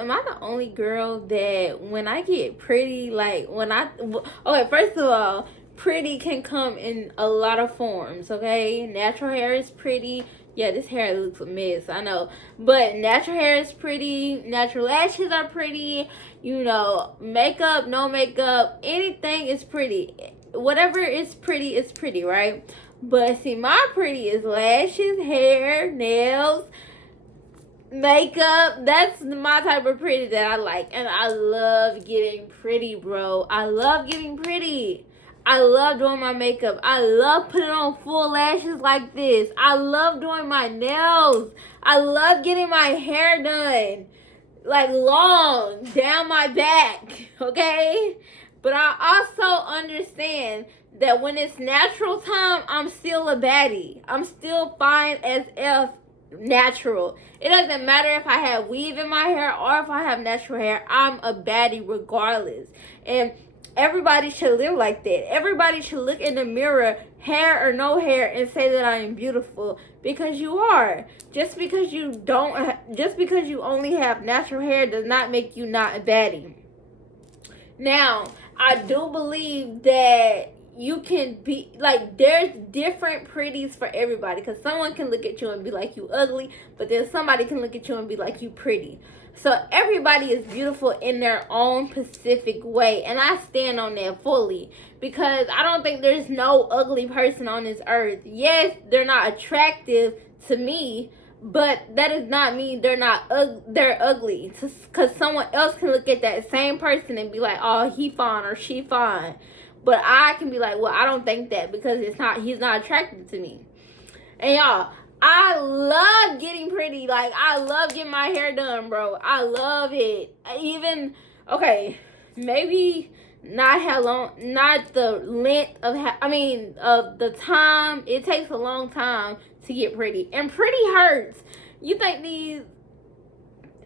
am I the only girl that when I get pretty, like okay, first of all, pretty can come in a lot of forms, okay? Natural hair is pretty. Yeah, this hair looks a mess, I know. But natural hair is pretty, natural lashes are pretty, makeup, no makeup, anything is pretty. Whatever is pretty, right? But see, my pretty is lashes, hair, nails, makeup. That's my type of pretty that I like. And I love getting pretty, bro. I love getting pretty. I love doing my makeup. I love putting on full lashes like this. I love doing my nails. I love getting my hair done, like long down my back, okay? But I also understand that when it's natural time, I'm still a baddie. I'm still fine as F natural. It doesn't matter if I have weave in my hair or if I have natural hair. I'm a baddie regardless. And everybody should live like that. Everybody should look in the mirror, hair or no hair, and say that I am beautiful, because you are. Just because you only have natural hair does not make you not a baddie. Now, I do believe that you can be like, there's different pretties for everybody, because someone can look at you and be like, you ugly, but then somebody can look at you and be like, you pretty. So everybody is beautiful in their own specific way, and I stand on that fully, because I don't think there's no ugly person on this earth. Yes, they're not attractive to me, but that does not mean they're ugly. Because someone else can look at that same person and be like, oh, he fine or she fine. But I can be like, well, I don't think that, because he's not attracted to me. And y'all, I love getting pretty. Like, I love getting my hair done, bro. I love it. Even, okay, maybe not how long, not the length of of the time. It takes a long time to get pretty, and pretty hurts. You think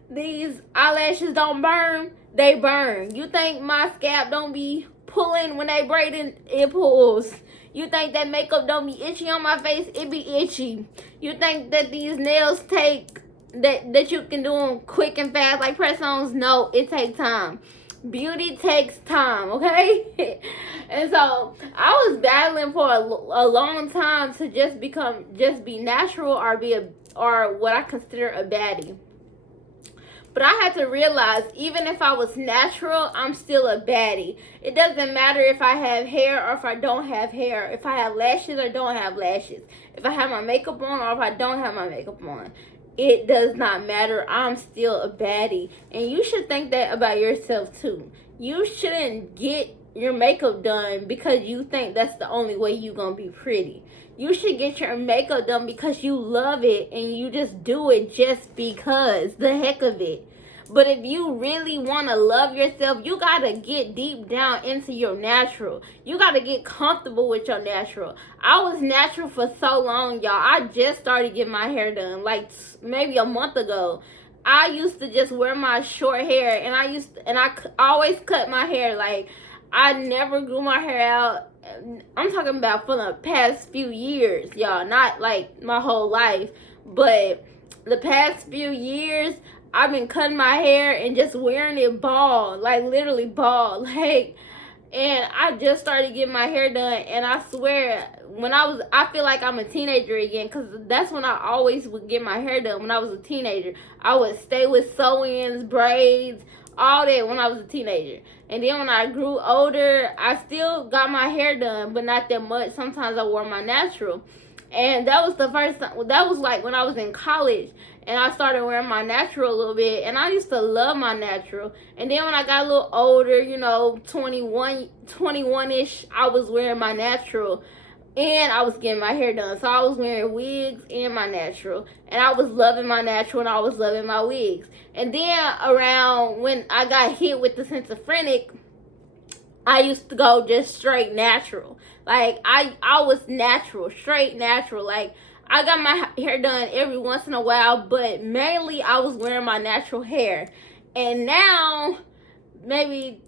these eyelashes don't burn? They burn. You think my scalp don't be pulling when they braiding? It pulls. You think that makeup don't be itchy on my face? It be itchy. You think that these nails take that you can do them quick and fast like press-ons? No, it takes time. Beauty takes time, okay? And so I was battling for a long time to just be natural, or what I consider a baddie. But I had to realize, even if I was natural, I'm still a baddie. It doesn't matter if I have hair or if I don't have hair. If I have lashes or don't have lashes. If I have my makeup on or if I don't have my makeup on. It does not matter. I'm still a baddie. And you should think that about yourself too. You shouldn't get your makeup done because you think that's the only way you're going to be pretty. You should get your makeup done because you love it and you just do it just because, the heck of it. But if you really want to love yourself, you got to get deep down into your natural. You got to get comfortable with your natural. I was natural for so long, y'all. I just started getting my hair done like maybe a month ago. I used to just wear my short hair, and I always cut my hair. Like, I never grew my hair out. I'm talking about for the past few years, y'all. Not like my whole life, but the past few years, I've been cutting my hair and just wearing it bald, like literally bald, like. And I just started getting my hair done, and I swear, I feel like I'm a teenager again, because that's when I always would get my hair done when I was a teenager. I would stay with sew-ins, braids, all that when I was a teenager. And then when I grew older, I still got my hair done, but not that much. Sometimes I wore my natural. And that was the first time, that was like when I was in college, and I started wearing my natural a little bit, and I used to love my natural. And then when I got a little older, 21-ish, I was wearing my natural, and I was getting my hair done. So I was wearing wigs and my natural, and I was loving my natural, and I was loving my wigs. And then around when I got hit with the schizophrenic, I used to go just straight natural. Like, I was natural, straight natural. Like, I got my hair done every once in a while, but mainly I was wearing my natural hair. And now, maybe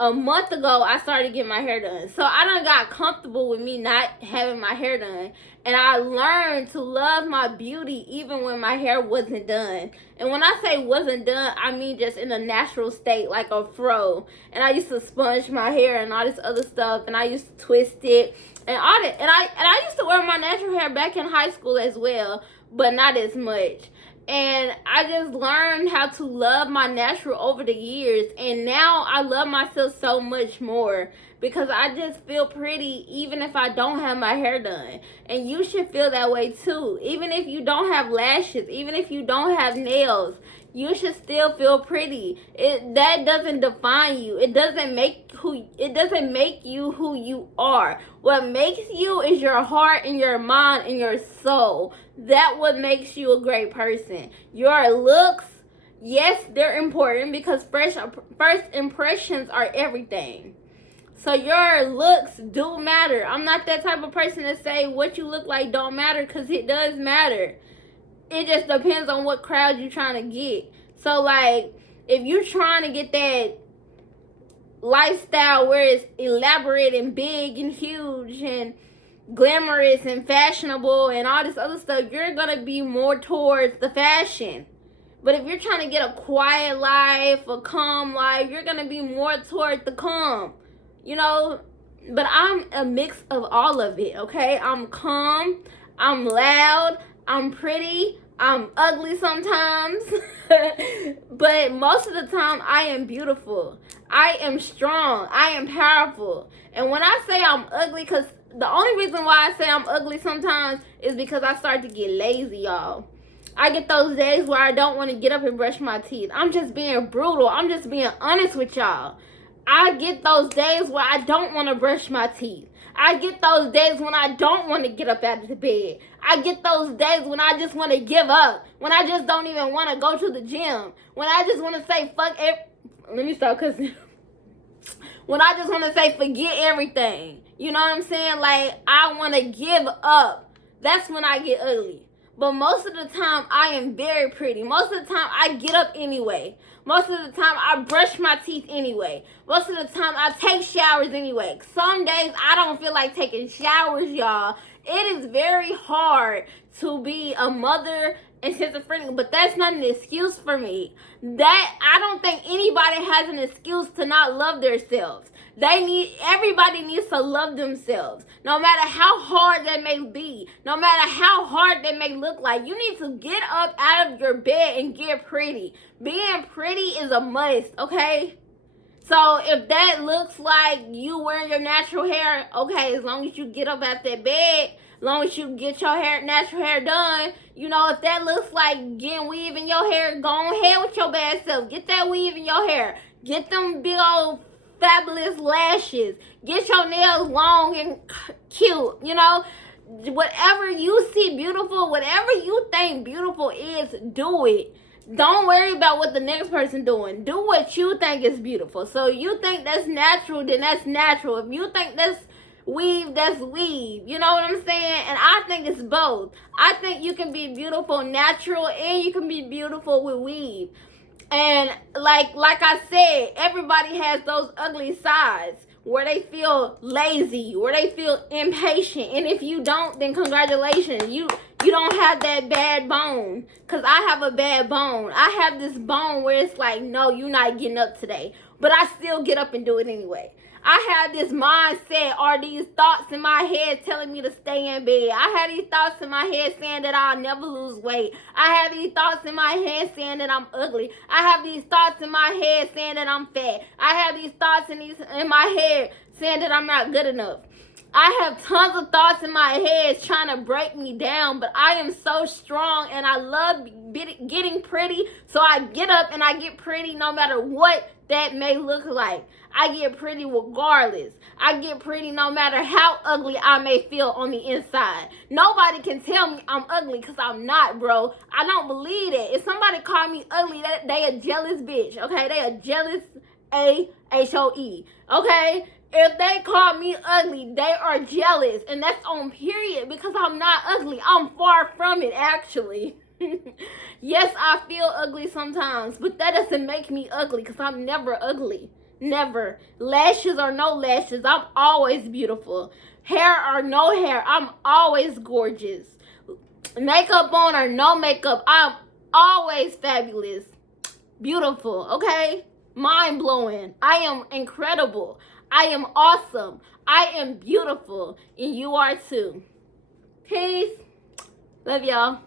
a month ago, I started getting my hair done. So I done got comfortable with me not having my hair done. And I learned to love my beauty even when my hair wasn't done. And when I say wasn't done, I mean just in a natural state, like a fro. And I used to sponge my hair and all this other stuff. And I used to twist it and all that. And I used to wear my natural hair back in high school as well, but not as much. And I just learned how to love my natural over the years. And now I love myself so much more because I just feel pretty even if I don't have my hair done. And you should feel that way too. Even if you don't have lashes, even if you don't have nails, you should still feel pretty. That doesn't define you. It doesn't make you who you are. What makes you is your heart and your mind and your soul. That what makes you a great person. Your looks, yes, they're important because first impressions are everything. So your looks do matter. I'm not that type of person to say what you look like don't matter, because it does matter. It just depends on what crowd you're trying to get. So, like, if you're trying to get that lifestyle where it's elaborate and big and huge and glamorous and fashionable and all this other stuff, you're going to be more towards the fashion. But if you're trying to get a quiet life, a calm life, you're going to be more toward the calm. You know, but I'm a mix of all of it, okay? I'm calm, I'm loud, I'm pretty, I'm ugly sometimes, but most of the time I am beautiful. I am strong. I am powerful. And when I say I'm ugly, because the only reason why I say I'm ugly sometimes is because I start to get lazy, y'all. I get those days where I don't want to get up and brush my teeth. I'm just being brutal. I'm just being honest with y'all. I get those days where I don't want to brush my teeth. I get those days when I don't want to get up out of the bed. I get those days when I just want to give up. When I just don't even want to go to the gym. When I just want to say fuck let me stop cussing. When I just want to say forget everything. You know what I'm saying? Like, I want to give up. That's when I get ugly. But most of the time, I am very pretty. Most of the time, I get up anyway. Most of the time, I brush my teeth anyway. Most of the time, I take showers anyway. Some days, I don't feel like taking showers, y'all. It is very hard to be a mother and schizophrenic, but that's not an excuse for me. I don't think anybody has an excuse to not love themselves. Everybody needs to love themselves. No matter how hard that may be, no matter how hard that may look like, you need to get up out of your bed and get pretty. Being pretty is a must, okay? So if that looks like you wearing your natural hair, okay, as long as you get up out that bed, as long as you get your natural hair done, you know, if that looks like getting weave in your hair, go ahead with your bad self. Get that weave in your hair. Get them big old fabulous lashes. Get your nails long and cute, you know. Whatever you see beautiful, whatever you think beautiful is, do it. Don't worry about what the next person doing. Do what you think is beautiful. So you think that's natural, then that's natural. If you think that's weave, that's weave. You know what I'm saying? And I think it's both. I think you can be beautiful natural and you can be beautiful with weave. And like I said, everybody has those ugly sides where they feel lazy, where they feel impatient. And if you don't, then congratulations. You don't have that bad bone. Because I have a bad bone. I have this bone where it's like, no, you're not getting up today. But I still get up and do it anyway. I had this mindset or these thoughts in my head telling me to stay in bed. I had these thoughts in my head saying that I'll never lose weight. I have these thoughts in my head saying that I'm ugly. I have these thoughts in my head saying that I'm fat. I have these thoughts in my head saying that I'm not good enough. I have tons of thoughts in my head trying to break me down, but I am so strong and I love getting pretty. So I get up and I get pretty no matter what that may look like. I get pretty regardless. I get pretty no matter how ugly I may feel on the inside. Nobody can tell me I'm ugly because I'm not, bro. I don't believe that. If somebody call me ugly, they a jealous bitch, okay? They a jealous A-H-O-E, okay? If they call me ugly, they are jealous. And that's on period because I'm not ugly. I'm far from it, actually. Yes, I feel ugly sometimes, but that doesn't make me ugly because I'm never ugly. Never. Lashes or no lashes, I'm always beautiful. Hair or no hair, I'm always gorgeous. Makeup on or no makeup, I'm always fabulous. Beautiful, okay? Mind blowing. I am incredible. I am awesome. I am beautiful. And you are too. Peace. Love y'all.